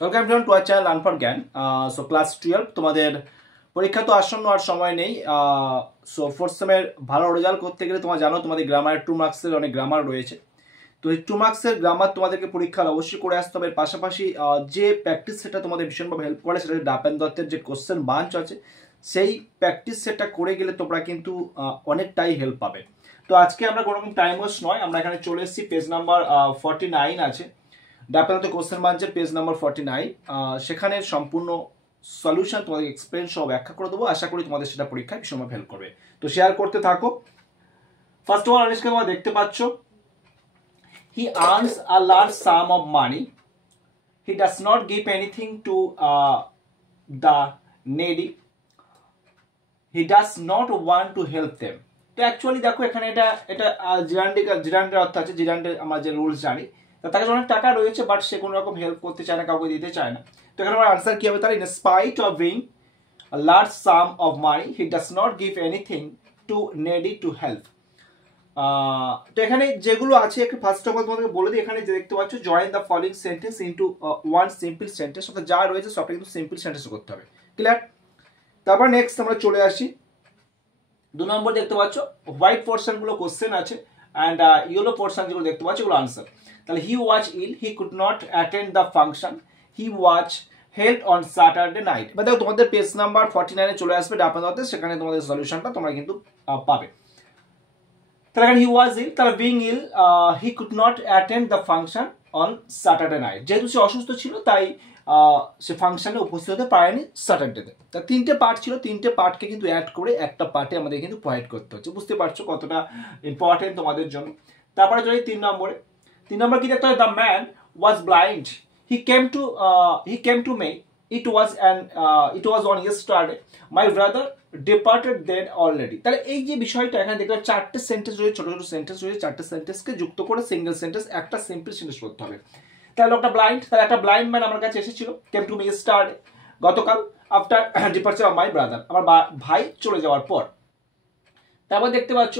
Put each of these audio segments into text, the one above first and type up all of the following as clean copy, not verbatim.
Welcome to our channel learn for জ্ঞান। So class 12 তোমাদের পরীক্ষা তো আসন্ন আর সময় নেই। সো ফোর্থ সেমের ভালো রেজাল্ট করতে গেলে তোমার জানো তোমাদের গ্রামারের 2 মার্কসের অনেক গ্রামার রয়েছে। তো এই 2 মার্কসের গ্রামার তোমাদেরকে পরীক্ষার অবশ্যই করে আসতে হবে। পাশাপাশি যে প্র্যাকটিস সেটা তোমাদের ভীষণভাবে হেল্প করে, সেটা ডাপেন দত্তের যে কোশ্চেন বাঞ্চ আছে সেই প্র্যাকটিস সেটটা করে গেলে তোমরা কিন্তু অনেকটাই হেল্প পাবে। তো আজকে আমরা কোনো রকম টাইম ওয়েস্ট নয়, আমরা এখানে চলে এসেছি, পেজ নাম্বার 49 আছে, ডাপেলতে কোশ্চেন বাঞ্চের পেজ নাম্বার 49। সেখানে সম্পূর্ণ সলিউশন তোমাদের এক্সপ্লেন সহ ব্যাখ্যা করে দেবো। আশা করি তোমাদের সেটা পরীক্ষায় ভীষণভাবে হেল্প করবে। তো শেয়ার করতে থাকো। ফার্স্ট অফ অল আনিশকে তোমরা দেখতে পাচ্ছ, he earns a large sum of money, he does not give anything to the needy, he does not want to help them. তো অ্যাকচুয়ালি দেখো এখানে এটা এটা জিরান্ডের অর্থ আছে, জিরান্ডের আমরা যে রুলস জানি, তার কাছে অনেক টাকা রয়েছে বাট সে কোনো রকম হেল্প করতে চায় না, কাউকে দিতে চায় না। তো এখানে আমার আনসার কি হবে তার, in spite of being a large sum of money he does not give anything to needy to help। তো এখানে যেগুলো আছে একটু ফার্স্ট অফ অল তোমাদেরকে বলে দিই। এখানে যে দেখতে পাচ্ছ, join the following sentence into one simple sentence, অর্থাৎ যা রয়েছে সবটা কিন্তু সিম্পল সেন্টেন্স করতে হবে। ক্লিয়ার? তারপর নেক্সট আমরা চলে আসি 2 নম্বর। দেখতে পাচ্ছ হোয়াইট পোর্শন গুলো কোশ্চেন আছে অ্যান্ড ইয়েলো পোর্শন যেগুলো দেখতে পাচ্ছ এগুলো আনসার। তাহলে he was ill, he could not attend the function, he was held on Saturday night. বা দেখো তোমাদের পেজ নাম্বার 49 চলে আসবে ডাপেন, সেখানে তোমাদের সলিউশনটা তোমরা কিন্তু পাবে। তাহলে এখানে হি ওয়াজ ইল, তাহলে being ill he could not attend the function on Saturday night. যেহেতু সে অসুস্থ ছিল তাই সে ফাংশনে উপস্থিত হতে পারেনি স্যাটারডেতে। তা 3টে পার্ট ছিল, 3টে পার্টকে কিন্তু অ্যাড করে একটা পার্টে আমাদের কিন্তু প্রোভাইড করতে হচ্ছে। বুঝতে পারছো কতটা ইম্পর্টেন্ট তোমাদের জন্য। তারপরে যদি 3 নম্বর কি দেখতে হয়, the man was blind, he came to May, it was on yesterday, my brother departed then already। তাহলে এই যে বিষয়টা এখানে দেখতে পাচ্ছ, 4টে সেন্টেন্স রয়েছে, ছোট ছোট সেন্টেন্স রয়েছে, 4টে সেন্টেন্সকে যুক্ত করে সিঙ্গেল সেন্টেন্স, একটা সিম্পল সেন্টেন্স করতে হবে। তাহলে লোকটা ব্লাইন্ড, তাহলে একটা ব্লাইন্ড ম্যান আমার কাছে এসেছিল, কেম টু মি yesterday, গতকাল, after departure of my brother, আমার ভাই চলে যাওয়ার পর। তারপর দেখতে পাচ্ছ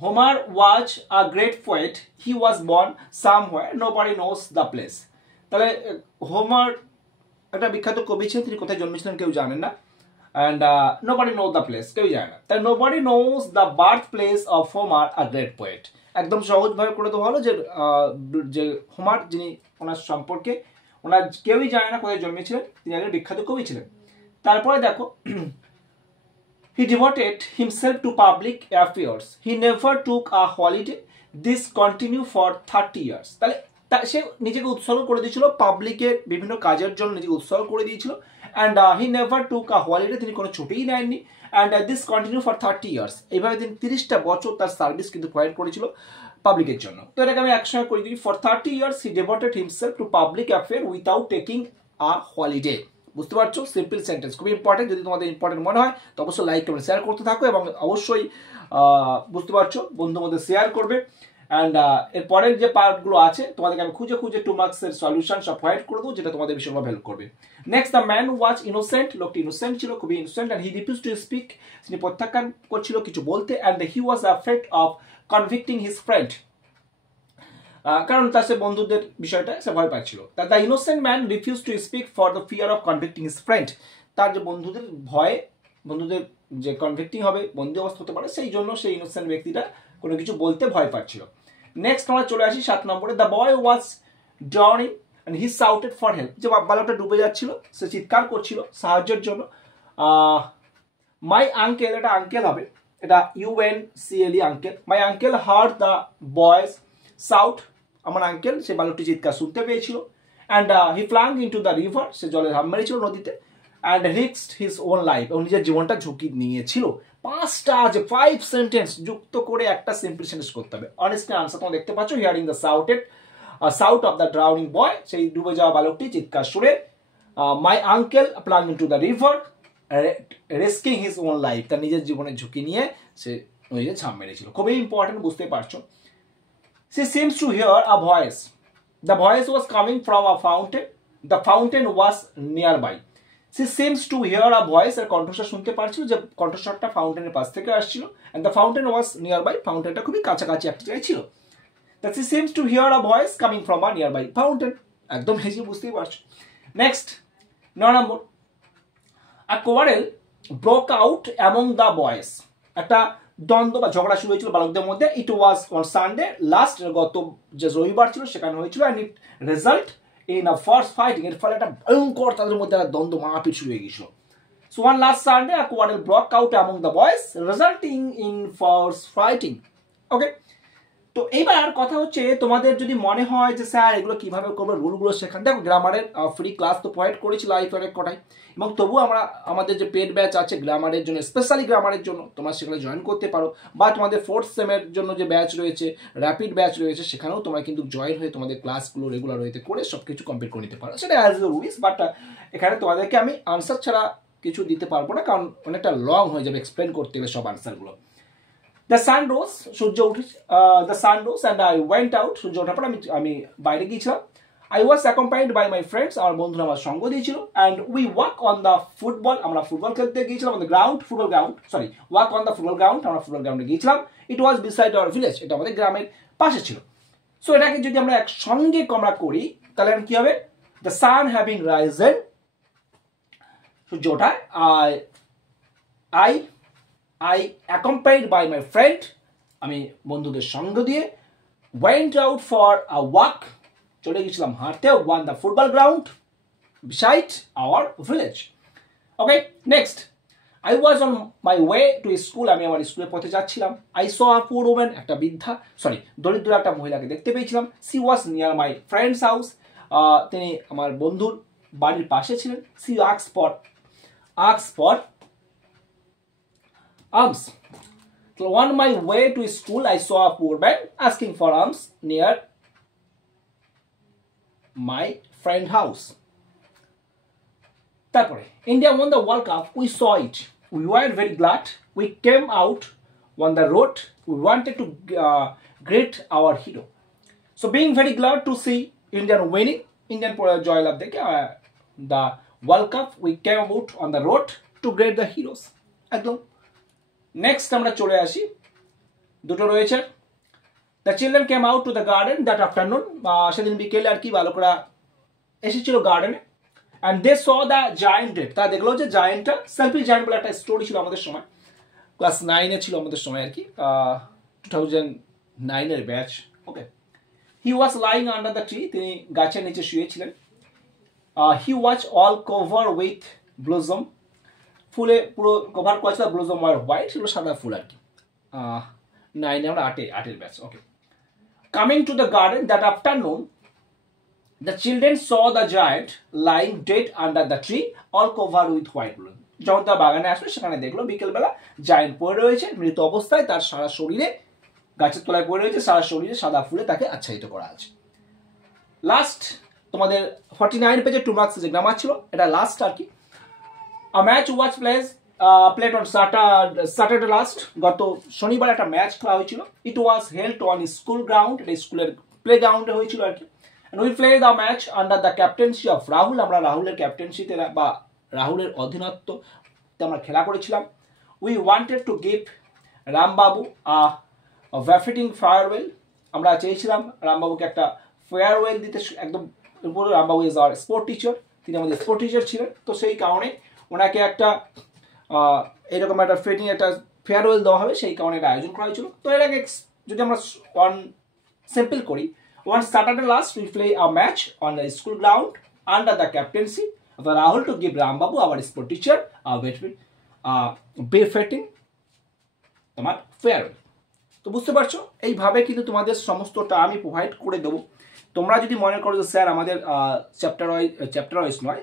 Homer was a great poet, he was born somewhere, nobody knows the place. তাহলে হোমার একটা বিখ্যাত কবি ছিলেন, তিনি কোথায় জন্মেছিলেন কেউ জানেন না, and nobody knows the place, কেউ জানে না। তাহলে nobody knows the birth place of Homer a great poet. একদম সহজভাবে করে দেওয়া হলো যে হোমার যিনি, ওনার সম্পর্কে ওনার কেউই জানে না কোথায় জন্মেছিলেন, তিনি একজন বিখ্যাত কবি ছিলেন। তারপরে দেখো, he devoted himself to public affairs, he never took a holiday, this continued for 30 years। তাহলে সে নিজেকে উৎসর্গ করে দিয়েছিল পাবলিকের বিভিন্ন কাজের জন্য, নিজেকে উৎসর্গ করে দিয়েছিল। And he never took a holiday, তিনি কোনো ছুটিই নেননি। And this continue for 30 years, এইভাবে তিনি 30টা বছর তার সার্ভিস কিন্তু প্রোভাইড করেছিল পাবলিকের জন্য। তো এটাকে আমি একসঙ্গে করে দিই, for 30 years he devoted himself to public affair without taking a holiday. বুঝতে পারছো? সিম্পল সেন্টেন্স, খুবই ইম্পর্টেন্ট। যদি তোমাদের ইম্পর্টেন্ট মনে হয় তো অবশ্যই লাইক করবে, শেয়ার করতে থাকো, এবং অবশ্যই বুঝতে পারছো বন্ধুর মধ্যে শেয়ার করবে। অ্যান্ড এর পরের যে পার্টগুলো আছে তোমাদেরকে আমি খুঁজে 2 মার্কসের সলিউশন সব প্রোভাইড করে দেবো, যেটা তোমাদের ভীষণভাবে হেল্প করবে। Next, the man was innocent, লোকটি ইনোসেন্ট ছিল, খুবই innocent, and he refuse to speak, তিনি প্রত্যাখ্যান করছিল কিছু বলতে। And he was afraid of convicting his friend, কারণ তার সে বন্ধুদের বিষয়টা সে ভয় পাচ্ছিল। The innocent man refuse to speak for the fear of convicting his friend, তার যে বন্ধুদের ভয়ে, বন্ধুদের যে কনভিক্টিং হবে, বন্দি অবস্থা হতে পারে, সেই জন্য সেই ইনোসেন্ট ব্যক্তিটা কোনো কিছু বলতে ভয় পাচ্ছিল। নেক্সট আমরা চলে আসি 7 নম্বরে, the boy was drowning and he shouted for help, যে বালকটা ডুবে যাচ্ছিল, সে চিৎকার করছিল সাহায্যের জন্য। মাই আঙ্কেল, এটা আঙ্কেল হবে, এটা UNCLE uncle. My uncle heard the boys shout, আমার আঙ্কেল সে বালকটি চিৎকার শুনতে পেয়েছিল। And he flung into the river, সে জলে ঝাঁপ মেরেছিল নদীতে। And risked his own life, এবং নিজের জীবনটা ঝুঁকি নিয়েছিল। 5টা আছে, 5 সেন্টেন্স যুক্ত করে একটা সিম্পল সেন্টেন্স করতে হবে। অনেস্টলি আনসার তোমরা দেখতে পাচ্ছ, hearing the shout of the drowning boy, সেই ডুবে যাওয়া বালকটি চিৎকার শুনে। My uncle plunge into the river, risking his own life, তার নিজের জীবনের ঝুঁকি নিয়ে সে নদীতে ঝাঁপ মেরেছিল। খুবই ইম্পর্টেন্ট, বুঝতে পারছো। She seems to hear a voice. The voice was coming from a fountain. The fountain was nearby. She seems to hear a voice, এর কণ্ঠস্বর শুনতে পারছিল, যে কণ্ঠস্বরটা ফাউন্টেনের পাশ থেকে আসছিল। And the fountain was nearby, ফাউন্টেনটা খুবই কাছাকাছি একটা জায়গায় ছিল। That she seems to hear a voice coming from a nearby fountain. একদম হেজি, বুঝতেই পারছো। Next 9 number, a quarrel broke out among the boys. একটা দ্বন্দ্ব বা ঝগড়া শুরু হয়েছিল বালকদের মধ্যে। ইট ওয়াজ অন সানডে, লাস্ট গত যে রবিবার ছিল সেখানে হয়েছিল, and it result in a first fighting. এর ফলে একটা ভয়ঙ্কর তাদের মধ্যে একটা দ্বন্দ্ব, মারপিট শুরু হয়ে গেছিল। So one last Sunday, a quarrel broke out among the boys, resulting in first fighting. Okay? তো এইবার কথা হচ্ছে, তোমাদের যদি মনে হয় যে স্যার এগুলো কিভাবে করবো, রুলগুলো শেখান, দেখো গ্রামারের ফ্রি ক্লাস তো প্রোভাইড করেছি লাইভ অনেক কটাই, এবং তবুও আমরা আমাদের যে পেড ব্যাচ আছে গ্রামারের জন্য, স্পেশালি গ্রামারের জন্য, তোমরা সেখানে জয়েন করতে পারো, বা তোমাদের 4th সেমের জন্য যে ব্যাচ রয়েছে, র্যাপিড ব্যাচ রয়েছে, সেখানেও তোমরা কিন্তু জয়েন হয়ে তোমাদের ক্লাসগুলো রেগুলার হইতে করে সব কিছু কমপ্লিট করে নিতে পারো। সেটা অ্যাজ এ উইস, বাট এখানে তোমাদেরকে আমি আনসার ছাড়া কিছু দিতে পারবো না, কারণ অনেকটা লং হয়ে যাবে এক্সপ্লেন করতে গেলে সব আনসারগুলো। দ্য সান রোজ, সূর্য উঠেছে, the sun rose and I went out. সূর্য ওঠার পর আমি বাইরে গিয়েছিলাম। I was accompanied by my friends, আমার বন্ধুরা আমার সঙ্গ দিয়েছিল। And we walk on the football, আমরা ফুটবল খেলতে গিয়েছিলাম, on the ground, football ground, sorry, walk on the football ground, আমরা ফুটবল গ্রাউন্ডে গিয়েছিলাম। It was beside our village, এটা আমাদের গ্রামের পাশে ছিল। সো এটাকে যদি আমরা একসঙ্গে আমরা করি তাহলে কি হবে, দ্য সান হ্যাভিং রাইজেন, সূর্য ওঠায়, I accompanied by my friend, আমি বন্ধুদের সঙ্গ দিয়ে, went out for a walk, চলে গেছিলাম হাঁটতে, on the football ground beside our village. Okay, next, I was on my way to school, আমি আমার স্কুলের পথে যাচ্ছিলাম। I saw a poor woman, একটা বৃদ্ধা, দরিদ্র একটা মহিলাকে দেখতে পেয়েছিলাম। She was near my friend's house, তিনি আমার বন্ধুর বাড়ির পাশে ছিলেন। She asked for alms. So on my way to school, I saw a poor man asking for alms near my friend house. তারপরে, India won the World Cup. We saw it. We were very glad. We came out on the road. We wanted to greet our hero. So being very glad to see Indian winning, Indian জয়লাভ দেখে the World Cup, we came out on the road to greet the heroes. একদম। Next আমরা চলে আসি, দুটো রয়েছে। The children came out to the garden that afternoon, সেদিন বিকেলে আর কি বালকরা এসেছিল গার্ডেনে। And they saw the giant dead, তারা দেখলো যে জায়েন্টটা, সেলফি জায়েন্ট বলে একটা স্টোরি ছিল আমাদের সময়, ক্লাস 9-এ ছিল আমাদের সময় আর কি, 2009-এর batch. Okay, he was lying under the tree, তিনি গাছের নিচে শুয়েছিলেন। He was all cover with blossom, ফুলে পুরো কভার করা ছিল, ব্লসম ওয়ার হোয়াইট, সেগুলো সাদা ফুল আর কি। 9-এ আমরা 8-এর batch. Okay, coming to the garden that afternoon, the children saw the giant lying dead under the tree all cover with white blossom. যখন তার বাগানে আসলো সেখানে দেখলো বিকেলবেলা জায়ান্ট পড়ে রয়েছে মৃত অবস্থায়, তার সারা শরীরে, গাছের তলায় পড়ে রয়েছে, সারা শরীরে সাদা ফুলে তাকে আচ্ছাদিত করা আছে। লাস্ট তোমাদের 49 পেজে 2 মার্কস যে গ্রামার ছিল, এটা লাস্ট আর কি। A match was played on Saturday last, গত শনিবার একটা ম্যাচ খেলা হয়েছিল। It was held on school ground, এটা স্কুলের প্লে গ্রাউন্ডে হয়েছিল আর কি। And we played the match under the captaincy of Rahul, আমরা রাহুলের ক্যাপ্টেন্সিতে বা রাহুলের অধীনত্বতে আমরা খেলা করেছিলাম। We wanted to give Rambabu a befitting farewell, আমরা চেয়েছিলাম রামবাবুকে একটা ফেয়ারওয়েল দিতে। একদম, রামবাবু ইজ আওয়ার স্পোর্ট টিচার, তিনি আমাদের স্পোর্ট টিচার ছিলেন, তো সেই কারণে ওনাকে একটা এরকম একটা ফিটিং একটা ফেয়ারওয়েল দেওয়া হবে, সেই কারণে এটা আয়োজন করা হয়েছিল। তো এর আগে যদি আমরা সিম্পল করি, on Saturday last we play a match on the school ground under the captaincy of Rahul to give Rambabu, our sport teacher, a befitting তোমার ফেয়ারওয়েল। তো বুঝতে পারছো, এইভাবে কিন্তু তোমাদের সমস্তটা আমি প্রোভাইড করে দেবো। তোমরা যদি মনে করো যে স্যার আমাদের চ্যাপ্টার ওয়াইজ নয়,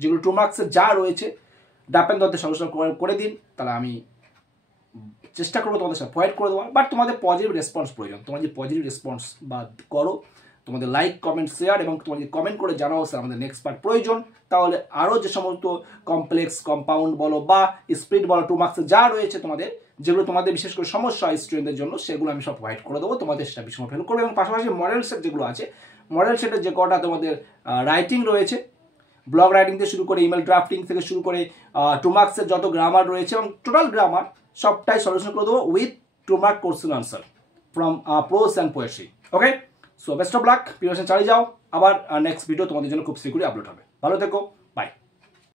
যেগুলো 2 মার্কসের যা রয়েছে ডাপেন দত্তে সলিউশন করে দিন, তাহলে আমি চেষ্টা করবো তোমাদের সাথে প্রোভাইড করে দেওয়ার। বাট তোমাদের পজিটিভ রেসপন্স প্রয়োজন। তোমরা যে পজিটিভ রেসপন্স বা করো, তোমাদের লাইক, কমেন্ট, শেয়ার, এবং তোমাদের কমেন্ট করে জানাও স্যার আমাদের নেক্সট পার্ট প্রয়োজন, তাহলে আরও যে সমস্ত কমপ্লেক্স, কম্পাউন্ড বলো বা স্প্লিট বলো 2 মার্কসের যা রয়েছে তোমাদের, যেগুলো তোমাদের বিশেষ করে সমস্যা হয় স্টুডেন্টদের জন্য, সেগুলো আমি সব প্রোভাইড করে দেবো, তোমাদের সেটা ভীষণ হেল্প করবে। এবং পাশাপাশি মডেল সেট যেগুলো আছে, মডেল সেটের যে কটা তোমাদের রাইটিং রয়েছে, ব্লগ রাইটিং থেকে শুরু করে ইমেল ড্রাফটিং থেকে শুরু করে 2 মার্কসের যত গ্রামার রয়েছে এবং টোটাল গ্রামার সবটাই সলিউশন করে দেবো with 2 mark question answer from pros and poetry. Okay, so best of luck, preparation চালিয়ে যাও। আবার নেক্সট ভিডিও তোমাদের জন্য খুব শীঘ্রই আপলোড হবে। ভালো থেকো।